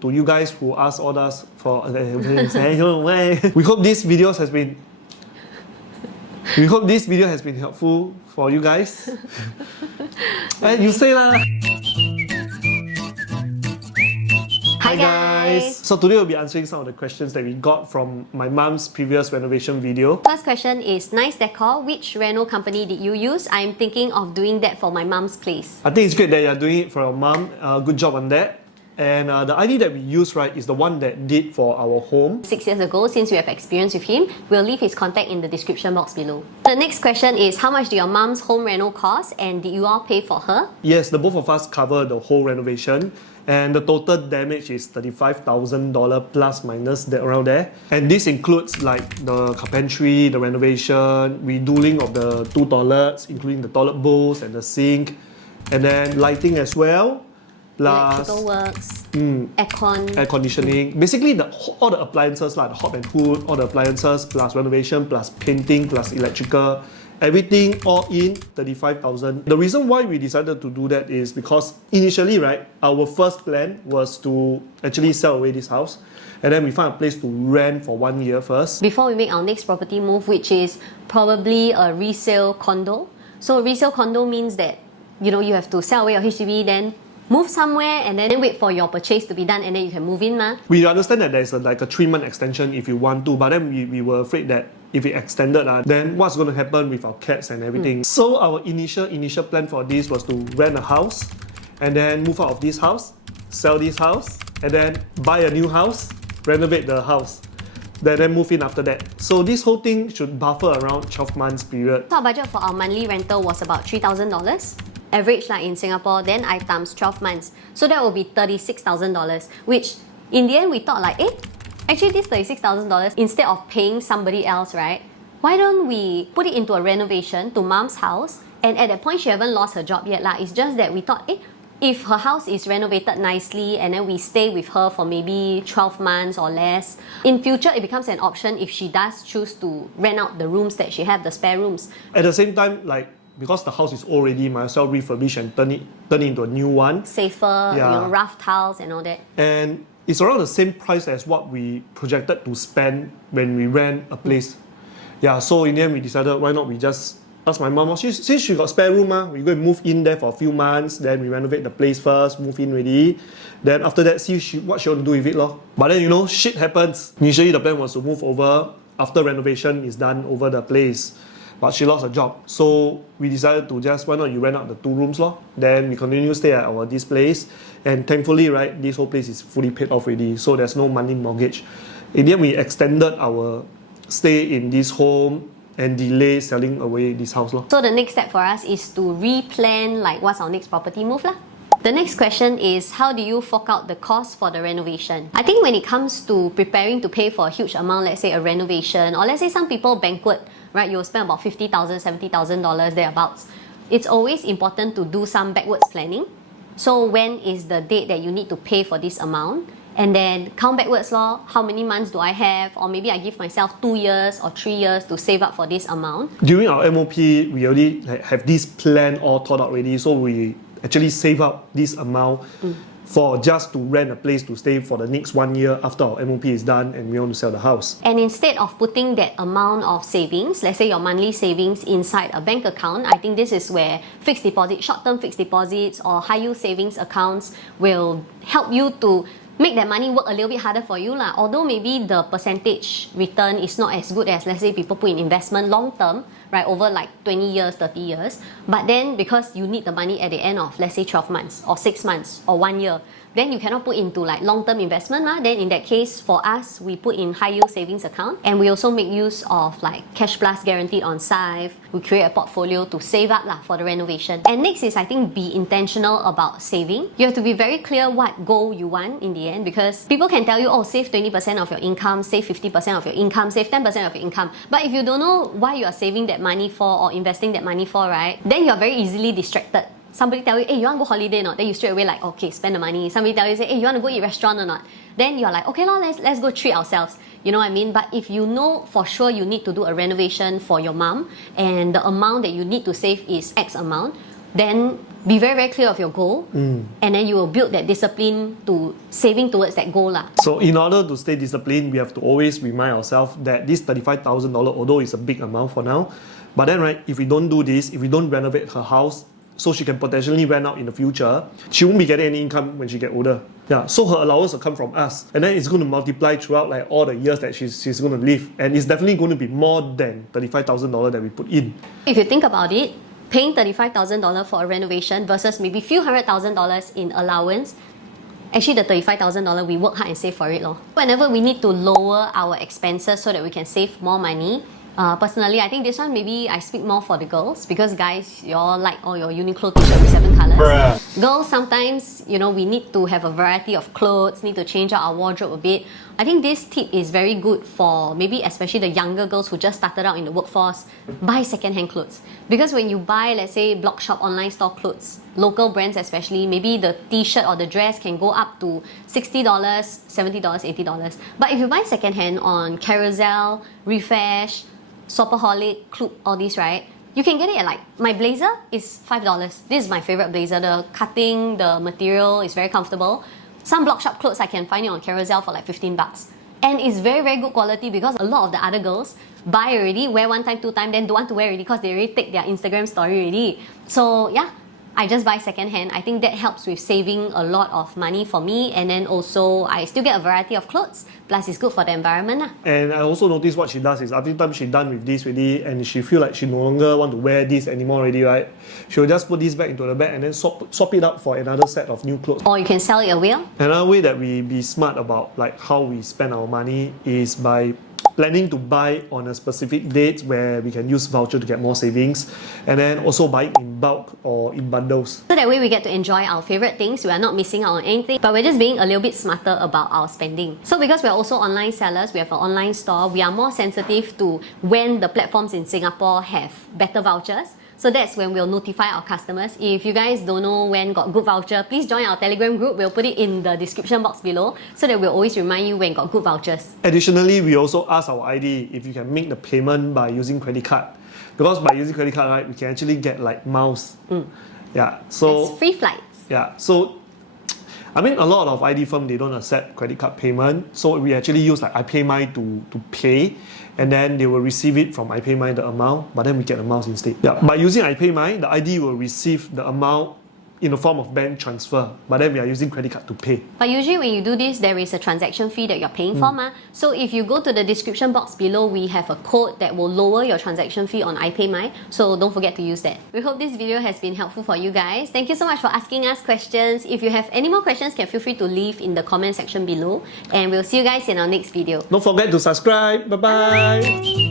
to you guys who asked all us for. We hope this video has been. We hope this video has been helpful for you guys. You say lah. Hi guys! So today we'll be answering some of the questions that we got from my mom's previous renovation video. First question is, nice decor. Which reno company did you use? I'm thinking of doing that for my mom's place. I think it's great that you're doing it for your mom. Good job on that. And the ID that we use, right, is the one that did for our home. 6 years ago, since we have experience with him, we'll leave his contact in the description box below. The next question is, how much did your mom's home reno cost and did you all pay for her? Yes, the both of us cover the whole renovation. And the total damage is $35,000 plus minus that around there. And this includes like the carpentry, the renovation, redoing of the 2 toilets, including the toilet bowls and the sink, and then lighting as well. Plus, electrical works, air conditioning. Basically, all the appliances, like the hot and hood, all the appliances, plus renovation, plus painting, plus electrical, everything all in $35,000. The reason why we decided to do that is because initially, right, our first plan was to actually sell away this house, and then we found a place to rent for 1 year first. Before we make our next property move, which is probably a resale condo. So a resale condo means that, you know, you have to sell away your HDB, then move somewhere and then wait for your purchase to be done and then you can move in ma. We understand that there's like a 3-month extension if you want to, but then we were afraid that if it extended, then what's going to happen with our cats and everything. So our initial plan for this was to rent a house and then move out of this house, sell this house, and then buy a new house, renovate the house, then move in after that. So this whole thing should buffer around 12 months period. So our budget for our monthly rental was about $3,000. Average like in Singapore, then I times 12 months. So that will be $36,000, which in the end we thought like, actually this $36,000, instead of paying somebody else, right? Why don't we put it into a renovation to mom's house? And at that point, she haven't lost her job yet. It's just that we thought, if her house is renovated nicely and then we stay with her for maybe 12 months or less, in future it becomes an option if she does choose to rent out the rooms that she have, the spare rooms. At the same time, like, because the house is already, might as well refurbish and turn it into a new one. Safer, you know, rough tiles and all that. And it's around the same price as what we projected to spend when we rent a place. Yeah, so in the end we decided, why not we just ask my mom, since she got spare room, we go and move in there for a few months, then we renovate the place first, move in ready. Then after that, see what she want to do with it lor. But then, you know, shit happens. Initially the plan was to move over after renovation is done over the place. But she lost her job. So we decided to just, why not you rent out the 2 rooms lor? Then we continue to stay at this place. And thankfully, right, this whole place is fully paid off already. So there's no monthly mortgage. In the end, we extended our stay in this home and delay selling away this house lor. So the next step for us is to replan like what's our next property move lah. The next question is, how do you fork out the cost for the renovation? I think when it comes to preparing to pay for a huge amount, let's say a renovation, or let's say some people banquet, right, you'll spend about $50,000, $70,000 thereabouts. It's always important to do some backwards planning. So when is the date that you need to pay for this amount? And then count backwards lor, how many months do I have? Or maybe I give myself 2 years or 3 years to save up for this amount. During our MOP, we already have this plan all thought out already. So we actually save up this amount for just to rent a place to stay for the next 1 year after our MOP is done and we want to sell the house. And instead of putting that amount of savings, let's say your monthly savings inside a bank account, I think this is where fixed deposit, short-term fixed deposits or high-yield savings accounts will help you to make that money work a little bit harder for you lah. Although maybe the percentage return is not as good as, let's say, people put in investment long term, right, over like 20 years, 30 years. But then because you need the money at the end of, let's say, 12 months or 6 months or 1 year, then you cannot put into like long-term investment. Then in that case, for us, we put in high-yield savings account. And we also make use of like Cash Plus Guaranteed on Syfe. We create a portfolio to save up for the renovation. And next is, I think, be intentional about saving. You have to be very clear what goal you want in the end, because people can tell you, oh, save 20% of your income, save 50% of your income, save 10% of your income. But if you don't know why you are saving that money for or investing that money for, right, then you're very easily distracted. Somebody tell you, hey, you want to go holiday or not? Then you straight away like, okay, spend the money. Somebody tell you, say, hey, you want to go eat restaurant or not? Then you're like, okay, let's go treat ourselves. You know what I mean? But if you know for sure you need to do a renovation for your mom and the amount that you need to save is X amount, then be very, very clear of your goal, and then you will build that discipline to saving towards that goal lah. So in order to stay disciplined, we have to always remind ourselves that this $35,000, although it's a big amount for now, but then right, if we don't do this, if we don't renovate her house, so she can potentially rent out in the future, she won't be getting any income when she get older. Yeah, so her allowance will come from us, and then it's going to multiply throughout like all the years that she's going to live, and it's definitely going to be more than $35,000 that we put in. If you think about it, paying $35,000 for a renovation versus maybe few $100,000 in allowance, actually the $35,000 we work hard and save for it lor. Whenever we need to lower our expenses so that we can save more money, personally, I think this one maybe I speak more for the girls, because guys, you all like all your Uniqlo t-shirt with 7 colors. Bruh. Girls, sometimes, you know, we need to have a variety of clothes, need to change out our wardrobe a bit. I think this tip is very good for maybe especially the younger girls who just started out in the workforce. Buy second-hand clothes. Because when you buy, let's say, blog shop online store clothes, local brands especially, maybe the t-shirt or the dress can go up to $60, $70, $80. But if you buy second-hand on Carousel, Refresh, Shopaholic, Club, all these, right? You can get it at like, my blazer is $5. This is my favorite blazer. The cutting, the material is very comfortable. Some blog shop clothes I can find it on Carousel for like 15 bucks. And it's very, very good quality, because a lot of the other girls buy already, wear one time, two time, then don't want to wear already because they already take their Instagram story already. So yeah, I just buy second hand. I think that helps with saving a lot of money for me, and then also I still get a variety of clothes, plus it's good for the environment lah. And I also notice what she does is every time she's done with this already and she feel like she no longer want to wear this anymore already, right? She'll just put this back into the bag and then swap it up for another set of new clothes. Or you can sell it away. Another way that we be smart about like how we spend our money is by planning to buy on a specific date where we can use voucher to get more savings, and then also buy in bulk or in bundles. So that way we get to enjoy our favorite things. We are not missing out on anything, but we're just being a little bit smarter about our spending. So because we're also online sellers, we have an online store, we are more sensitive to when the platforms in Singapore have better vouchers. So that's when we'll notify our customers. If you guys don't know when got good voucher, please join our Telegram group. We'll put it in the description box below, so that we'll always remind you when got good vouchers. Additionally, we also ask our ID if you can make the payment by using credit card. Because by using credit card, right, we can actually get like miles. Yeah, so It's free flights. yeah, so I mean, a lot of ID firms, they don't accept credit card payment. So we actually use like ipaymy to pay, and then they will receive it from ipaymy the amount, but then we get the miles instead. Yeah, by using ipaymy, the ID will receive the amount in the form of bank transfer, but then we are using credit card to pay. But usually when you do this, there is a transaction fee that you're paying for ma. So if you go to the description box below, we have a code that will lower your transaction fee on ipaymy. So don't forget to use that. We hope this video has been helpful for you guys. Thank you so much for asking us questions. If you have any more questions, can feel free to leave in the comment section below. And we'll see you guys in our next video. Don't forget to subscribe. Bye-bye.